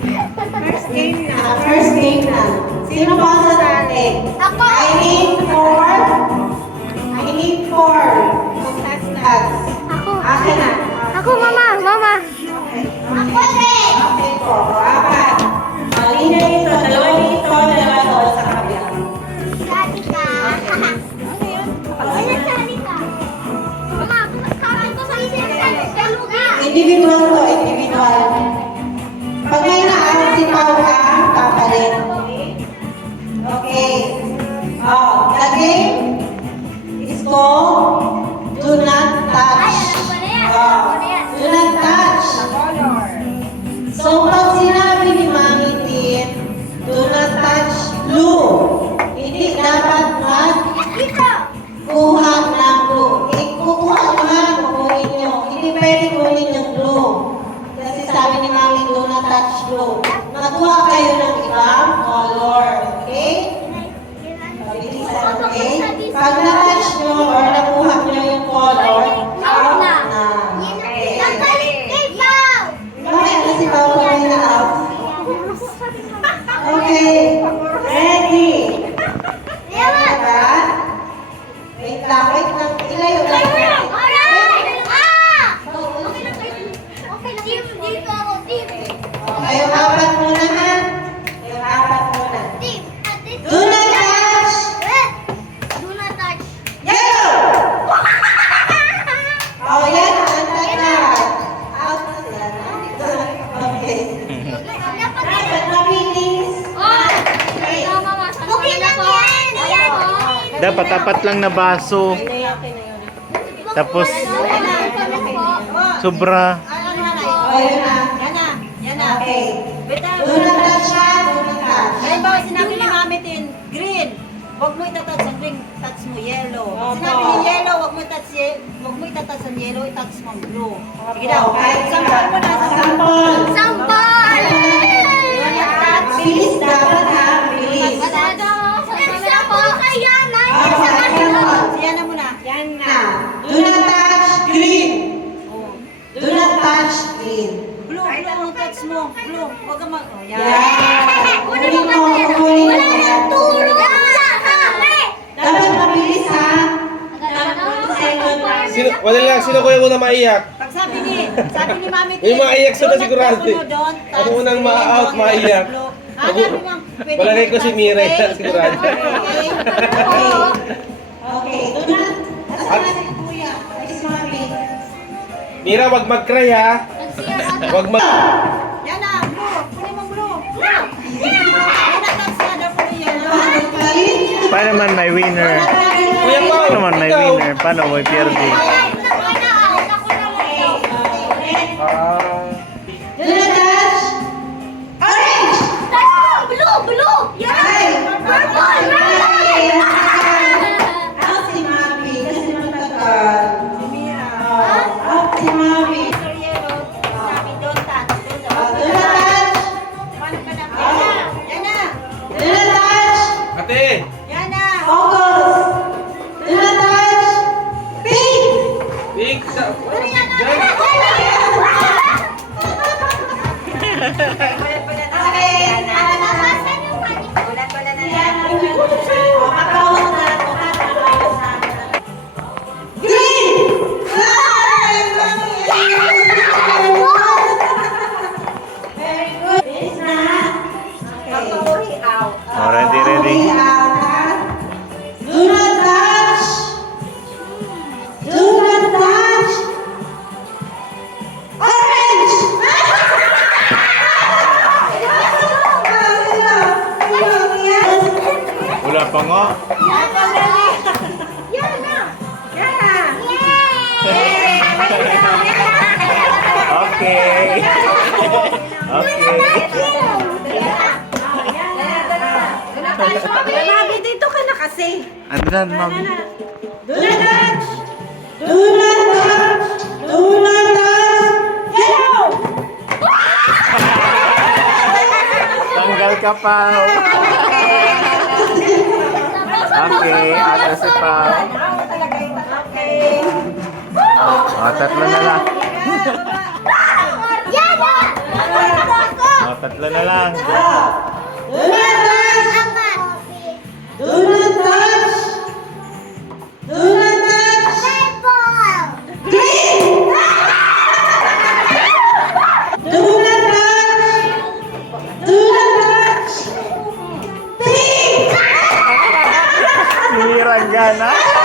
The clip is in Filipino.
First game na. First game na. Sino pa sa natin? Ako! I need four contestants. Ako! Akin na. Ako, mama! Mama! Okay. Ako din! Okay po. Apat. Lina dito. Dalawa dito. Dalawa doon sa kabila. Sali ka! Ano sali ka? Mama, sabi ko sa isip kay Luga! Individual to. Individual. Pag may naaral si Pao ka, papalit. Okay. The game is called Do Not Touch. Do Not Touch. So, pag sinabi ni Mami Tin, do not touch blue. Hindi dapat kuha ng blue. Kukuha nyo ha, kukunin nyo. Hindi pwede kunin yung blue. Kasi sabi ni Mami, do not touch blue. Magkuha kayo ng ibang color. Okay? Pabilisan, okay? Pag na-touch nyo or nakuha nyo yung color, out na. Okay. Mamaya na si Pao kung may na-out. Okay. Ready? Ready ba? Wait lang, wait lang. Ilayo lang. Kayong apat muna ha. Kayong apat muna. Do not touch. Yellow! Oh, yan. Antat na. Out na sila. Okay. Dapat mabilis. Dapat apat lang na baso. Tapos sobra. Oh, yan na. Okay. Do not touch ha. Do not touch. Halimbawa, sinabi ni Mami Tin, green. Huwag mo itatouch ang green, touch mo yellow. Sinabi ni yellow, huwag mo itatouch ang yellow, itouch mo ang blue. Sige daw, sampal mo na. Sampal! Bilis dapat ha. Bilis. Siya na muna. Yan na. Do not touch green. Do not touch green. Blue, ang touch mo. Blue, huwag ka mag... Oh, yan. Yan. Kunin mo. Kunin mo. Yan. Dapat mabilis ha. Sino ko yung unang maiyak? Pag sabi ni Mami Tin, Yung maiyak sila sigurado. Ako unang ma-out, maiyak. Palagay ko si Mira yan, sigurado. Okay. Do not. Asan na si Kuya? Ay, si Mami. Mira, wag mag-cry ha. Wag mag... Yan na, blue. Kunin mo blue. Yan na, touch na daw po ni yellow. Paano naman may winner? Kuya Pao, Paano naman may ikaw. winner? Paano may pierde? Do not touch orange. Ay! Out si Mami. Kasi matagal. Si Mira. Out si Mami. Mr. Yellow, sabi, don't touch. Don't Do touch. not touch. Paano ka na? Yan na. Yan na. Do not touch Ate! Yan na. August. Do not touch pink. Big sa... Oh, ready, ready. Do not touch. Do not touch orange. Wala pa nga. Okay. Okay. Mami, dito ka na kasi. Andran, ma'am. Do not touch. Do not touch. Do not touch yellow. Tanggal ka pa. Okay, atas si Pao. Oh, tatlo na lang. Yan! Tatlo na lang. Do not touch! Do not touch! Do not touch! Green! Do not touch! Do not touch! Pink! Sinirang gana.